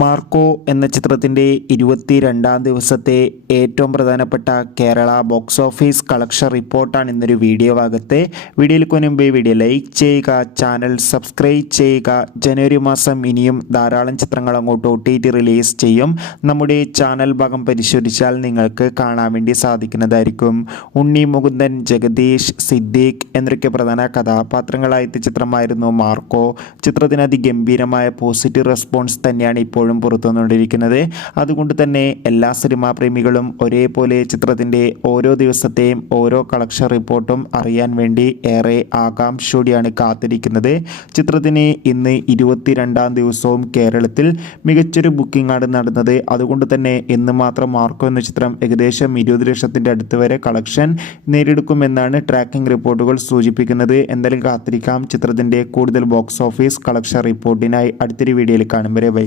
Marco എന്ന ചിത്രത്തിൻ്റെ 22-ാം ദിവസത്തെ ഏറ്റവും പ്രധാനപ്പെട്ട കേരള ബോക്സ് ഓഫീസ് കളക്ഷൻ റിപ്പോർട്ടാണ് ഇന്നൊരു വീഡിയോ ഭാഗത്തെ. വീഡിയോയിൽ മുൻപ് വീഡിയോ ലൈക്ക് ചെയ്യുക, ചാനൽ സബ്സ്ക്രൈബ് ചെയ്യുക. ജനുവരി മാസം ഇനിയും ധാരാളം ചിത്രങ്ങൾ അങ്ങോട്ട് OTT റിലീസ് ചെയ്യും. നമ്മുടെ ചാനൽ ഭാഗം പരിശോധിച്ചാൽ നിങ്ങൾക്ക് കാണാൻ വേണ്ടി സാധിക്കുന്നതായിരിക്കും. ഉണ്ണി മുകുന്ദൻ, ജഗദീഷ്, സിദ്ദീഖ് എന്നൊക്കെ പ്രധാന കഥാപാത്രങ്ങളായ ചിത്രമായിരുന്നു മാർക്കോ. ചിത്രത്തിന് അതിഗംഭീരമായ പോസിറ്റീവ് റെസ്പോൺസ് തന്നെയാണ് ഇപ്പോഴും പുറത്തുവന്നുകൊണ്ടിരിക്കുന്നത്. അതുകൊണ്ട് തന്നെ എല്ലാ സിനിമാ പ്രേമികളും ഒരേപോലെ ചിത്രത്തിൻ്റെ ഓരോ ദിവസത്തെയും ഓരോ കളക്ഷൻ റിപ്പോർട്ടും അറിയാൻ വേണ്ടി ഏറെ ആകാംക്ഷയോടെയാണ് കാത്തിരിക്കുന്നത്. ചിത്രത്തിന് ഇന്ന് 22-ാം ദിവസവും കേരളത്തിൽ മികച്ചൊരു ബുക്കിംഗ് ആണ് നടന്നത്. അതുകൊണ്ട് തന്നെ ഇന്ന് മാത്രം മാർക്കോ എന്ന ചിത്രം ഏകദേശം 20 ലക്ഷത്തിൻ്റെ അടുത്ത് വരെ കളക്ഷൻ നേടിയെടുക്കുമെന്നാണ് ട്രാക്കിംഗ് റിപ്പോർട്ടുകൾ സൂചിപ്പിക്കുന്നത്. എന്തായാലും കാത്തിരിക്കാം ചിത്രത്തിൻ്റെ കൂടുതൽ ബോക്സ് ഓഫീസ് കളക്ഷൻ റിപ്പോർട്ടിനായി. അടുത്തൊരു വീഡിയോയിൽ കാണും വരെ ബൈ.